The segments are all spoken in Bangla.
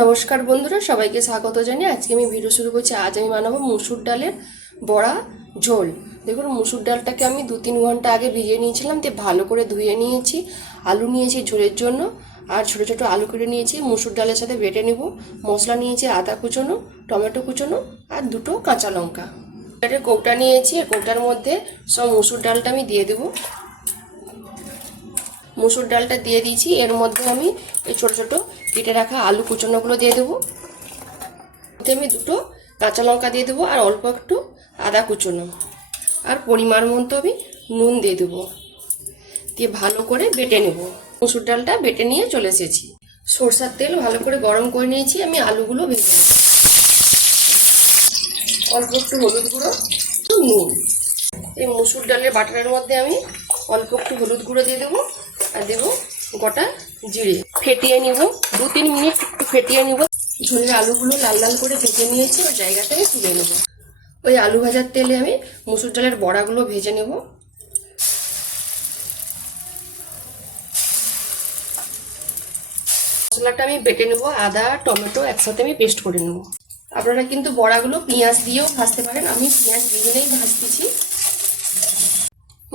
নমস্কার বন্ধুরা, সবাইকে স্বাগত জানিয়ে আজকে আমি ভিডিও শুরু করছি। আজ আমি বানাবো মুসুর ডালের বড়া ঝোল। দেখুন, মুসুর ডালটাকে আমি দু তিন ঘণ্টা আগে ভিজিয়ে নিয়েছিলাম, দিয়ে ভালো করে ধুয়ে নিয়েছি, আলু নিয়েছি ঝোলের জন্য, আর ছোটো ছোটো আলু কেটে নিয়েছি, মুসুর ডালের সাথে বেটে নেব, মশলা নিয়েছি আদা কুচোনো, টমেটো কুচোনো, আর দুটো কাঁচা লঙ্কা। একটা কৌটা নিয়েছি কৌটার মধ্যে সব মুসুর ডালটা আমি দিয়ে দেবো। মুসুর ডালটা দিয়ে দিয়েছি। এর মধ্যে আমি এই ছোটো ছোটো কেটে রাখা আলু কুচনোগুলো দিয়ে দেবো। আমি দুটো কাঁচা লঙ্কা দিয়ে দেবো আর অল্প একটু আদা কুচনো। আর পরিমাণ মতো আমি নুন দিয়ে দেবো। দিয়ে ভালো করে বেটে নেব। মুসুর ডালটা বেটে নিয়ে চলে এসেছি। সরষার তেল ভালো করে গরম করে নিয়েছি। আমি আলুগুলো ভেজে নেব। অল্প একটু হলুদ গুঁড়ো নুন। এই মুসুর ডালের বাটারের মধ্যে আমি অল্প একটু হলুদ গুঁড়ো দিয়ে দেবো। আর দেবো গোটা জিরে। ফেটিয়ে নিব, দু তিন মিনিট একটু ফেটিয়ে নিব। ঝোলের আলুগুলো লাল লাল করে ভেজে নিয়েছি, ওই জায়গাটায় তুলে নেব। ওই আলু ভাজার তেলে আমি মুসুর ডালের বড়াগুলো ভেজে নেব। মশলাটা আমি বেটে নেব, আদা, টমেটো একসাথে আমি পেস্ট করে নেব। আপনারা কিন্তু বড়াগুলো পেঁয়াজ দিয়েও ভাজতে পারেন, আমি পেঁয়াজ দিয়েই ভাজতেছি।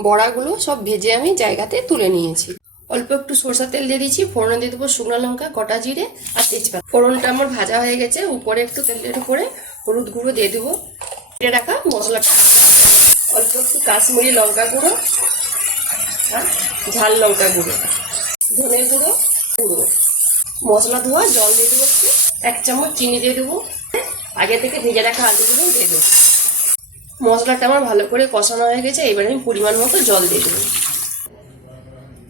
বড়াগুলো সব ভেজে আমি জায়গাতে তুলে নিয়েছি। অল্প একটু সরষা তেল দিয়ে দিয়েছি ফোড়ন দিয়ে দেবো শুকনো লঙ্কা কটা জিরে আর তেজপাতা। ফোড়নটা আমার ভাজা হয়ে গেছে, উপরে একটু তেলের উপরে হলুদ গুঁড়ো দিয়ে দেবো। কেটে রাখা মশলাটা। অল্প একটু কাশ্মীরি লঙ্কা গুঁড়ো আর ঝাল লঙ্কা গুঁড়ো। ধনে গুঁড়ো গুঁড়ো। মশলা ধোয়া, জল দিয়ে দেবো একটু। এক চামচ চিনি দিয়ে দেবো। আগে থেকে ভেজে রাখা আলুগুলো দিয়ে দেবো। মশলাটা আমার ভালো করে কষানো হয়ে গেছে, এবারে আমি পরিমাণ মতো জল দিয়ে দেবো।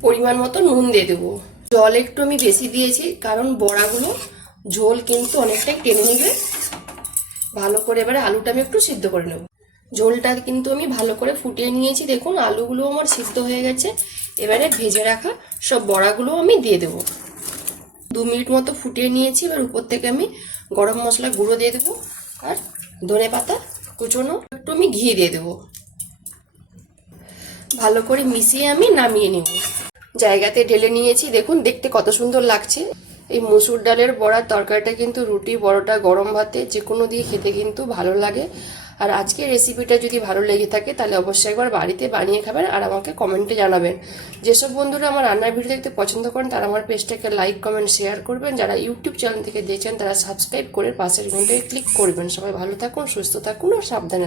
পরিমাণ মতো নুন দিয়ে দেবো। জল একটু আমি বেশি দিয়েছি, কারণ বড়াগুলো ঝোল কিন্তু অনেকটাই টেনে নেবে। ভালো করে এবারে আলুটা আমি একটু সিদ্ধ করে নেব। ঝোলটা কিন্তু আমি ভালো করে ফুটিয়ে নিয়েছি, দেখুন আলুগুলো আমার সিদ্ধ হয়ে গেছে। এবারে ভেজে রাখা সব বড়াগুলো আমি দিয়ে দেবো। দু মিনিট মতো ফুটিয়ে নিয়েছি, এবার উপর থেকে আমি গরম মশলা গুঁড়ো দিয়ে দেবো। আর ধনে পাতা কুচোনো একটু আমি ঘি দিয়ে দেবো। ভালো করে মিশিয়ে আমি নামিয়ে নেব। জায়গাতে ঢেলে নিয়েছি। দেখুন, দেখতে কত সুন্দর লাগছে। এই মুসুর ডালের বড়ার তরকারিটা কিন্তু রুটি বড়টা গরম ভাতে যে কোনো দিয়ে খেতে কিন্তু ভালো লাগে। আর আজকের রেসিপিটা যদি ভালো লেগে থাকে, তাহলে অবশ্যই একবার বাড়িতে বানিয়ে খাবেন আর আমাকে কমেন্টে জানাবেন। যেসব বন্ধুরা আমার রান্নার ভিডিও দেখতে পছন্দ করেন, তারা আমার পেজটাকে লাইক কমেন্ট শেয়ার করবেন। যারা ইউটিউব চ্যানেল থেকে দেখছেন, তারা সাবস্ক্রাইব করে পাশের ঘন্টায় ক্লিক করবেন। সবাই ভালো থাকুন, সুস্থ থাকুন আর সাবধানে